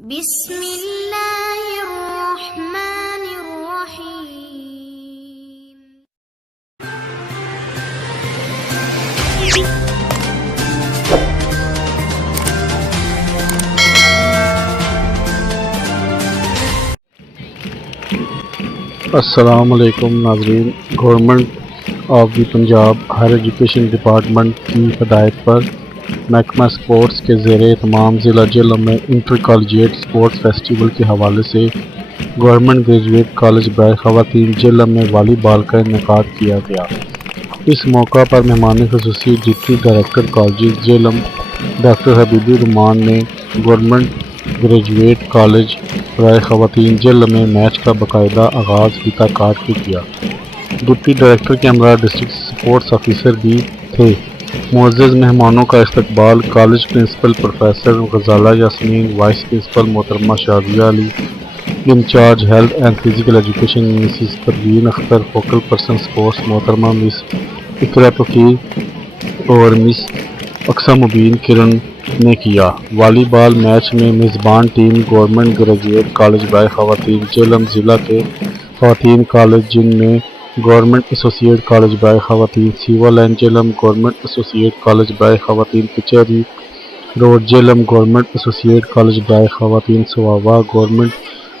بسم اللہ الرحمن الرحیم۔ السلام علیکم ناظرین، گورنمنٹ آف دی پنجاب ہائر ایجوکیشن ڈپارٹمنٹ کی ہدایت پر محکمہ سپورٹس کے زیر تمام ضلع جہلم میں انٹر کالجیٹ سپورٹس فیسٹول کے حوالے سے گورنمنٹ گریجویٹ کالج برائے خواتین جہلم میں والی بال کا انعقاد کیا گیا۔ اس موقع پر مہمان خصوصی ڈپٹی ڈائریکٹر کالجز جہلم ڈاکٹر حبیب الرحمان نے گورنمنٹ گریجویٹ کالج برائے خواتین جہلم میں میچ کا باقاعدہ آغاز فیتا کاٹ کے کیا۔ ڈپٹی ڈائریکٹر کے ہمراہ ڈسٹرکٹ سپورٹس آفیسر بھی تھے۔ معزز مہمانوں کا استقبال کالج پرنسپل پروفیسر غزالہ یاسمین، وائس پرنسپل محترمہ شادیہ علی، انچارج ہیلتھ اینڈ فزیکل ایجوکیشن مسز پروین اختر، فوکل پرسن سپورٹس محترمہ مس اقرا فقیر اور مس اقصی مبین کرن نے کیا۔ والی بال میچ میں میزبان ٹیم گورنمنٹ گریجویٹ کالج برائے خواتین جہلم ضلع کے خواتین کالج، جن میں گورنمنٹ ایسوسیٹ کالج برائے خواتین سیول اینڈ جہلم، گورنمنٹ ایسوسیٹ کالج برائے خواتین کچہری روڈ جہلم، گورنمنٹ ایسوسیٹ کالج برائے خواتین سواوا، گورنمنٹ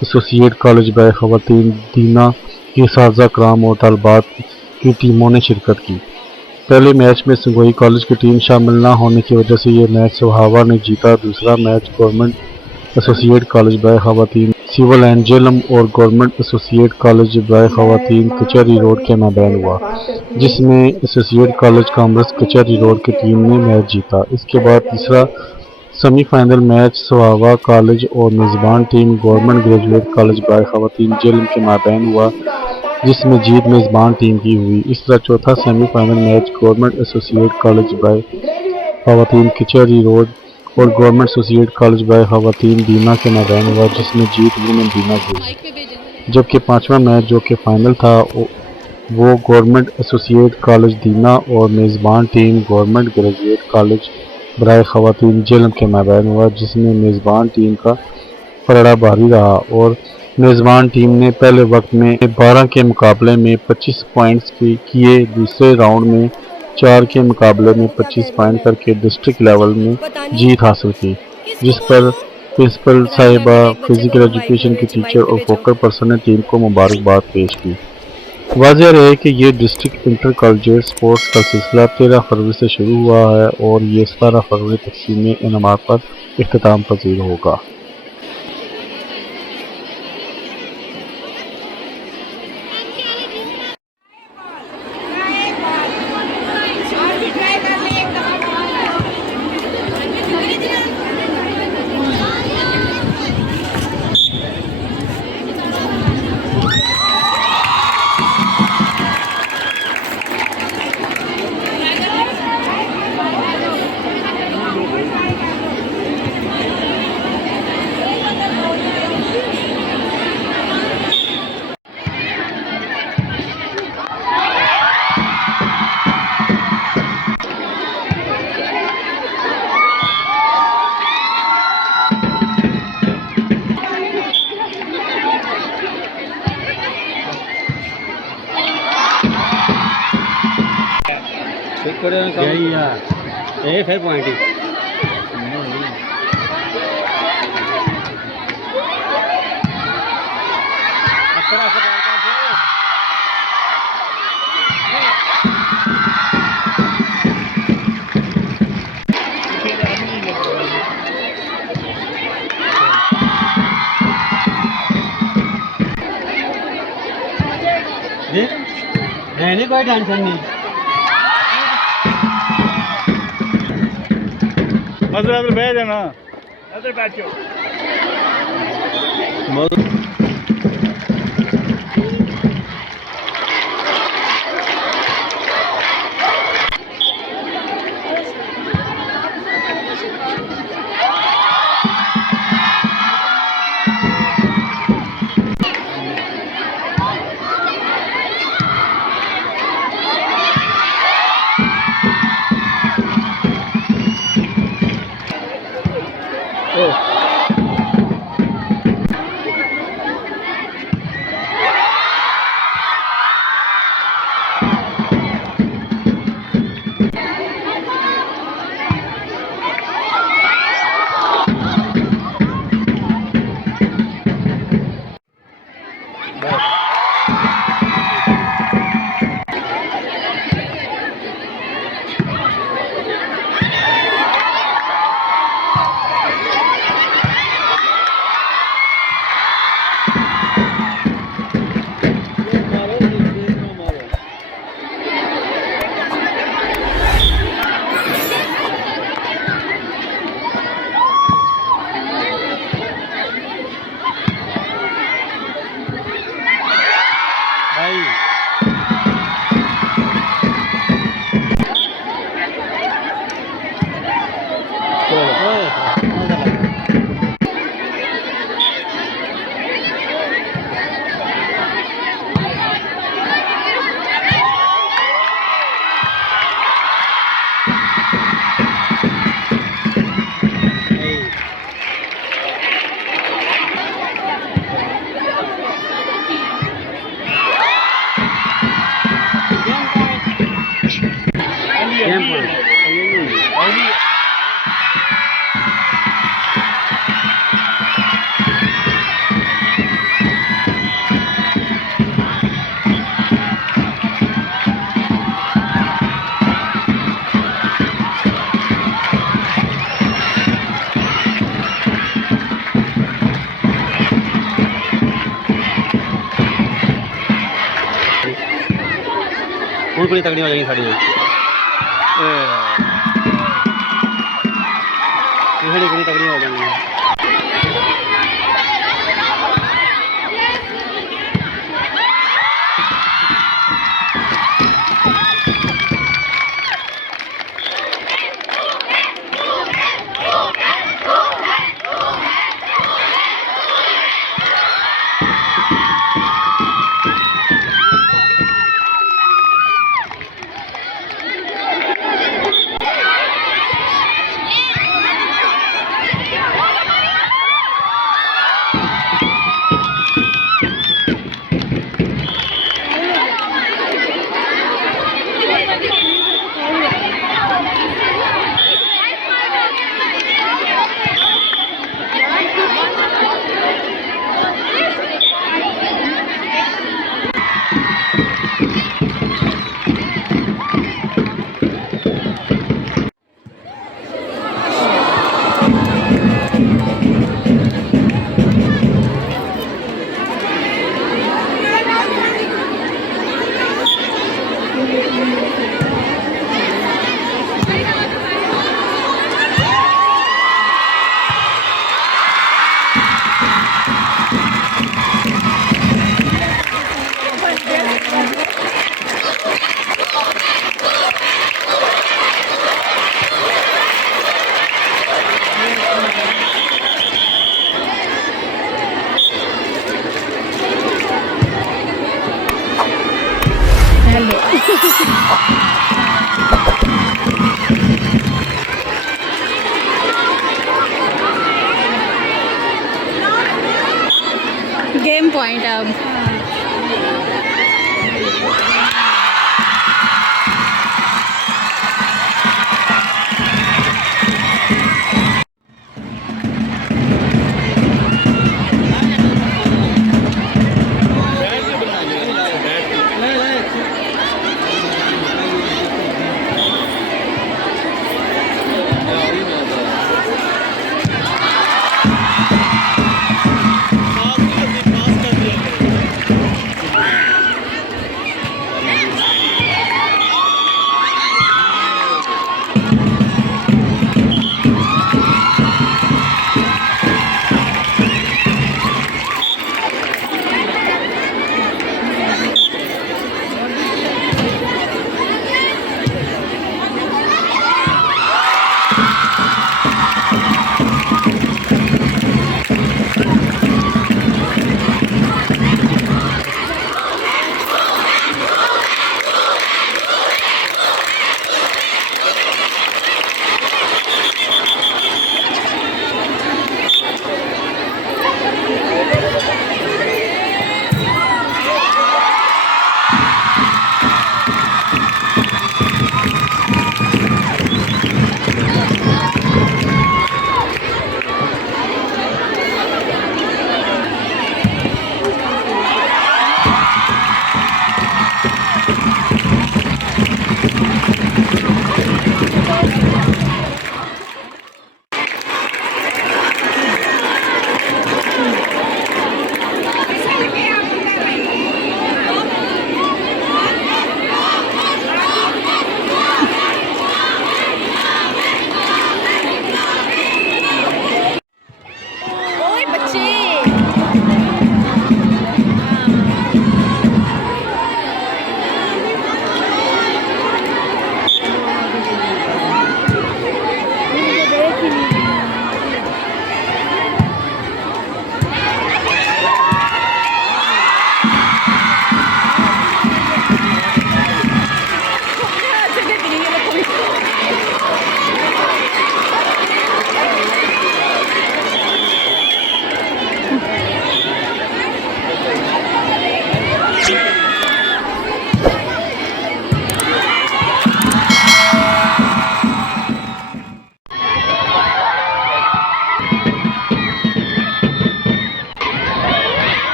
ایسوسیٹ کالج برائے خواتین دنیاء کے اساتذہ کرام اور طالبات کی ٹیموں نے شرکت کی۔ پہلے میچ میں سنگوئی کالج کی ٹیم شامل نہ ہونے کی وجہ سے یہ میچ سواوا نے جیتا۔ دوسرا میچ گورنمنٹ ایسوسیٹ کالج برائے خواتین سیول اینڈ جہلم اور گورنمنٹ ایسوسیٹ کالج برائے خواتین کچہری روڈ کے مابین ہوا، جس میں ایسوسیٹ کالج کامرس کچہری روڈ کی ٹیم نے میچ جیتا۔ اس کے بعد تیسرا سیمی فائنل میچ سواوا کالج اور میزبان ٹیم گورنمنٹ گریجویٹ کالج برائے خواتین جہلم کے مابین ہوا، جس میں جیت میزبان ٹیم کی ہوئی۔ اس طرح چوتھا سیمی فائنل میچ گورنمنٹ ایسوسیٹ کالج برائے خواتین کچہری روڈ اور گورنمنٹ ایسوسیٹ کالج برائے خواتین دنیاء کے مابین ہوا، جس میں جیت وومن دنیاء کی ہوئی۔ جبکہ پانچواں میچ جو کہ فائنل تھا وہ گورنمنٹ ایسوسیٹ کالج دنیاء اور میزبان ٹیم گورنمنٹ گریجویٹ کالج برائے خواتین جہلم کے مابین ہوا، جس میں میزبان ٹیم کا پلڑا بھاری رہا اور میزبان ٹیم نے پہلے وقت میں 12 کے مقابلے میں 25 پوائنٹس کیے، دوسرے راؤنڈ میں 4 کے مقابلے میں 25 پوائنٹ کر کے ڈسٹرکٹ لیول میں جیت حاصل کی، جس پر پرنسپل صاحبہ، فزیکل ایجوکیشن کی ٹیچر اور فوکل پرسن نے ٹیم کو مبارکباد پیش کی۔ واضح رہے کہ یہ ڈسٹرکٹ انٹر کالجیٹ سپورٹس کا سلسلہ 13 فروری سے شروع ہوا ہے اور یہ 17 فروری تقسیم انعامات پر اختتام پذیر ہوگا۔ پھر پوائنٹ نہیں، کوئی ٹینشن نہیں۔ ادھر بیٹھ جانا، ادھر بیٹھ جاؤ۔ बड़ी तगड़ी हो जाएगी साड़ी बड़ी तगड़ी हो जाएंगी। गेम पॉइंट अब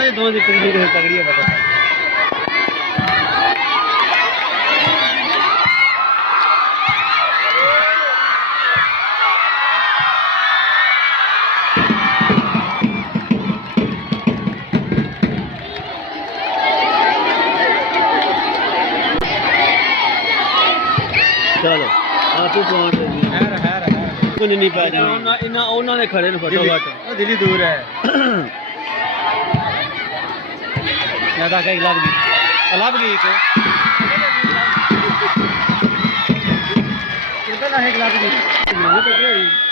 ये दो तगड़ी है पता चलो आप पहुंच कुछ नहीं पा उन्होंने खड़े फटोफट दिल्ली दूर है अलग गई एक